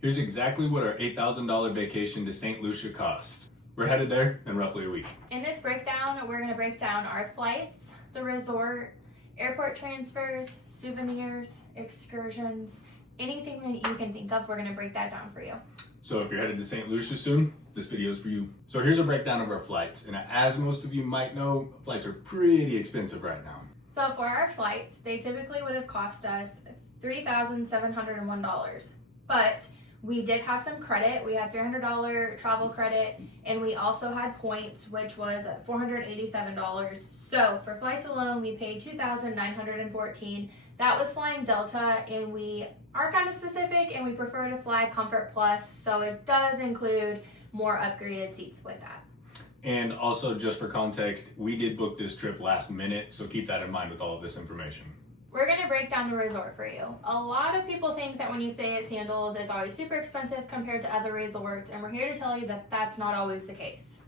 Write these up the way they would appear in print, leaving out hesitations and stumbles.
Here's exactly what our $8,000 vacation to St Lucia cost. We're headed there in roughly a week. In this breakdown, we're going to break down our flights, the resort, airport transfers, souvenirs, excursions, anything that you can think of, we're going to break that down for you. So if you're headed to St Lucia soon, this video is for you. So here's a breakdown of our flights. And as most of you might know, flights are pretty expensive right now. So for our flights, they typically would have cost us $3,701. But we did have some credit. We had $300 travel credit, and we also had points, which was $487. So for flights alone, we paid $2,914. That was flying Delta, and we are kind of specific, and we prefer to fly Comfort Plus, so it does include more upgraded seats with that. And also, just for context, we did book this trip last minute, so keep that in mind with all of this information. We're going to break down the resort for you. A lot of people think that when you stay at Sandals, it's always super expensive compared to other resorts, and we're here to tell you that that's not always the case.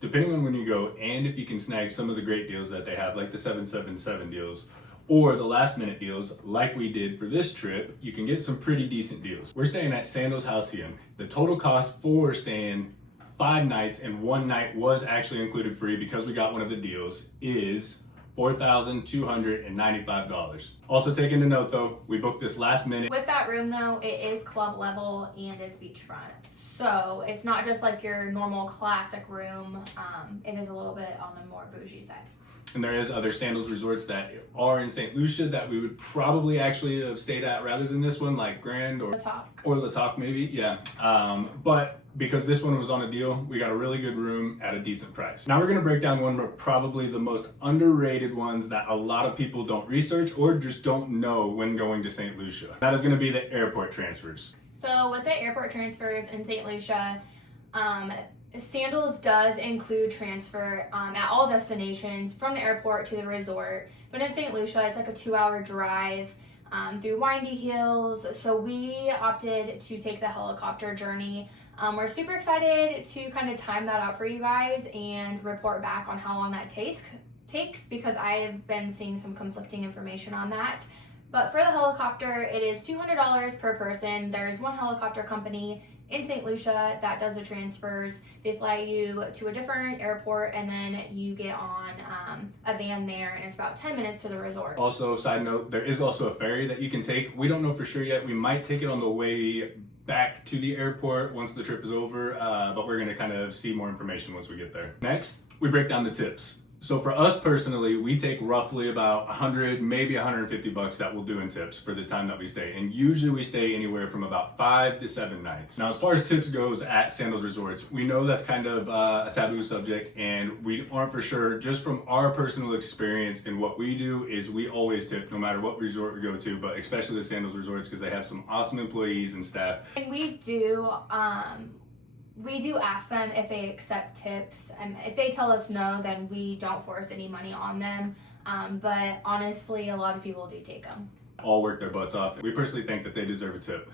Depending on when you go, and if you can snag some of the great deals that they have, like the 777 deals, or the last minute deals like we did for this trip, you can get some pretty decent deals. We're staying at Sandals Halcyon. The total cost for staying 5 nights, and 1 night was actually included free because we got one of the deals, is $4,295. Also take into note though, we booked this last minute. With that room though, it is club level and it's beachfront. So it's not just like your normal classic room. It is a little bit on the more bougie side. And there is other Sandals resorts that are in St Lucia that we would probably actually have stayed at rather than this one, like Grand or La Toc maybe, yeah. But because this one was on a deal, we got a really good room at a decent price. Now we're gonna break down one of probably the most underrated ones that a lot of people don't research or just don't know when going to St Lucia. That is gonna be the airport transfers. So with the airport transfers in St Lucia, Sandals does include transfer at all destinations from the airport to the resort. But in St Lucia, it's like a 2-hour drive through windy hills. So we opted to take the helicopter journey. We're super excited to kind of time that out for you guys and report back on how long that takes because I have been seeing some conflicting information on that. But for the helicopter, it is $200 per person. There's one helicopter company in St. Lucia that does the transfers. They fly you to a different airport and then you get on a van there, and it's about 10 minutes to the resort. Also, side note, there is also a ferry that you can take. We don't know for sure yet. We might take it on the way back to the airport once the trip is over, but we're gonna kind of see more information once we get there. Next, we break down the tips. So for us personally, we take roughly about 100, maybe 150 bucks that we'll do in tips for the time that we stay. And usually we stay anywhere from about 5 to 7 nights. Now, as far as tips goes at Sandals Resorts, we know that's kind of a taboo subject, and we aren't for sure. Just from our personal experience and what we do is we always tip no matter what resort we go to, but especially the Sandals Resorts because they have some awesome employees and staff. And we do ask them if they accept tips, and if they tell us no, then we don't force any money on them. But honestly, a lot of people do take them. All work their butts off. We personally think that they deserve a tip,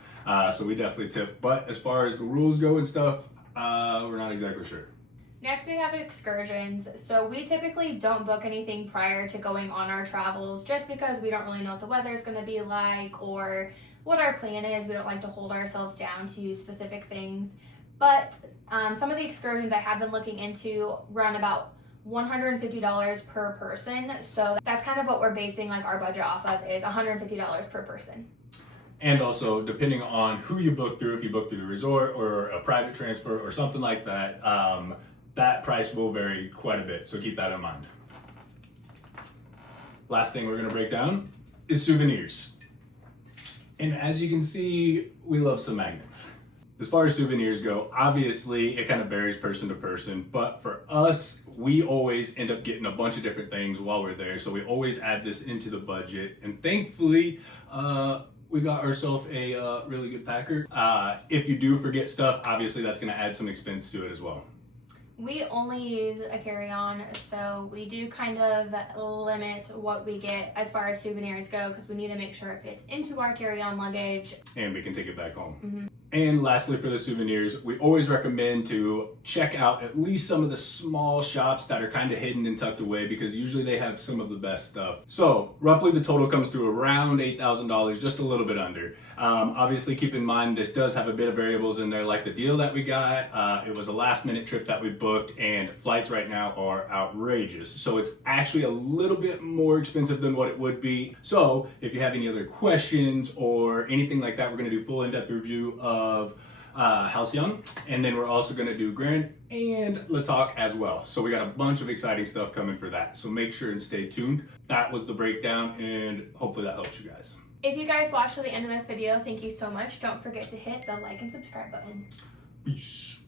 so we definitely tip. But as far as the rules go and stuff, we're not exactly sure. Next, we have excursions. So we typically don't book anything prior to going on our travels just because we don't really know what the weather is going to be like or what our plan is. We don't like to hold ourselves down to specific things. But some of the excursions I have been looking into run about $150 per person. So that's kind of what we're basing like our budget off of, is $150 per person. And also, depending on who you book through, if you book through the resort or a private transfer or something like that, that price will vary quite a bit. So keep that in mind. Last thing we're gonna break down is souvenirs. And as you can see, we love some magnets. As far as souvenirs go, obviously it kind of varies person to person, but for us, we always end up getting a bunch of different things while we're there. So we always add this into the budget. And thankfully, we got ourselves a really good packer. If you do forget stuff, obviously that's gonna add some expense to it as well. We only use a carry-on, so we do kind of limit what we get as far as souvenirs go because we need to make sure it fits into our carry-on luggage. And we can take it back home. Mm-hmm. And lastly, for the souvenirs, we always recommend to check out at least some of the small shops that are kind of hidden and tucked away, because usually they have some of the best stuff. So roughly the total comes to around $8,000, just a little bit under. Obviously keep in mind this does have a bit of variables in there, like the deal that we got. It was a last minute trip that we booked, and flights right now are outrageous. So it's actually a little bit more expensive than what it would be. So if you have any other questions or anything like that, we're gonna do full in-depth review of Halcyon, and then we're also going to do Grande and La Toc as well. So we got a bunch of exciting stuff coming for that. So make sure and stay tuned. That was the breakdown, and hopefully that helps you guys. If you guys watched to the end of this video, thank you so much. Don't forget to hit the like and subscribe button. Peace.